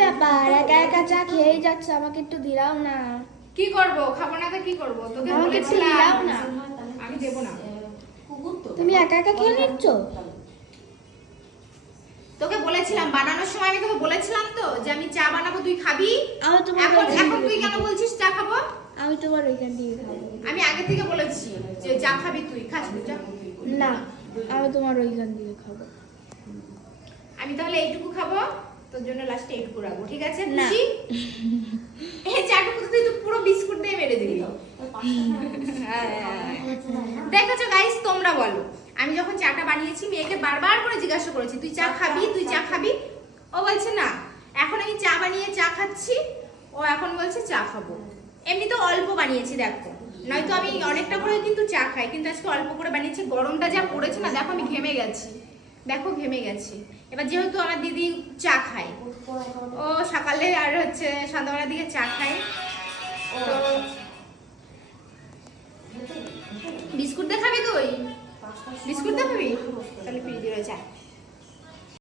ব্যাপার, একা একা চা খেয়েই যাচ্ছে, আমাকে একটু দিলাও না। কি করব, খাবো না তো কি করব? তোকে আমাকে একটু বলেছিলাম দিলাও না। আমি দেব না। তুমি একা একা খেয়ে নিচ্ছ? তোকে বলেছিলাম বানানোর সময়, আমি তোকে বলেছিলাম তো যে আমি চা বানাবো, তুই খাবি। আমি তোমার এখন ওইখান এখন তুই থেকে কেন বলছিস চা খাবো? আমি তোমার ওইখান দিয়ে খাবো। আমি আগে থেকে বলেছি যে চা খাবি, তুই খাস চা। না, আমি তোমার ওইখান দিয়ে খাবো। আমি তাহলে এইটুকু খাবো, তোর জন্য লাস্টে এইটুকু রাখবো, ঠিক আছে? না। খুশি? এই চাটুকু তো তুই তো পুরো বিস্কুট দিয়ে মেরে দিবি। দেখেছো গাইস, তোমরা বলো, আমি যখন চাটা বানিয়েছি মেয়েকে বারবার করে জিজ্ঞাসা করেছি তুই চা খাবি, তুই চা খাবি, ও বলছে না। এখন আমি চা বানিয়ে চা খাচ্ছি, ও এখন বলছে চা খাবো। এমনি তো অল্প বানিয়েছি দেখো, নয়তো আমি অনেকটা করে কিন্তু চা খাই, কিন্তু আজকে অল্প করে বানিয়েছি। গরমটা যা পড়েছে না, দেখো আমি ঘেমে গেছি, দেখো ঘেমে গেছি। এবার যেহেতু আমার দিদি চা খায়, ও সকালে আর হচ্ছে সন্ধ্যাবেলার দিকে চা খায়, তো বিস্কুট দিয়ে খাবি তুই? বিস্কুট দিয়ে খাবি? তাহলে ফ্রিজে রয়েছে।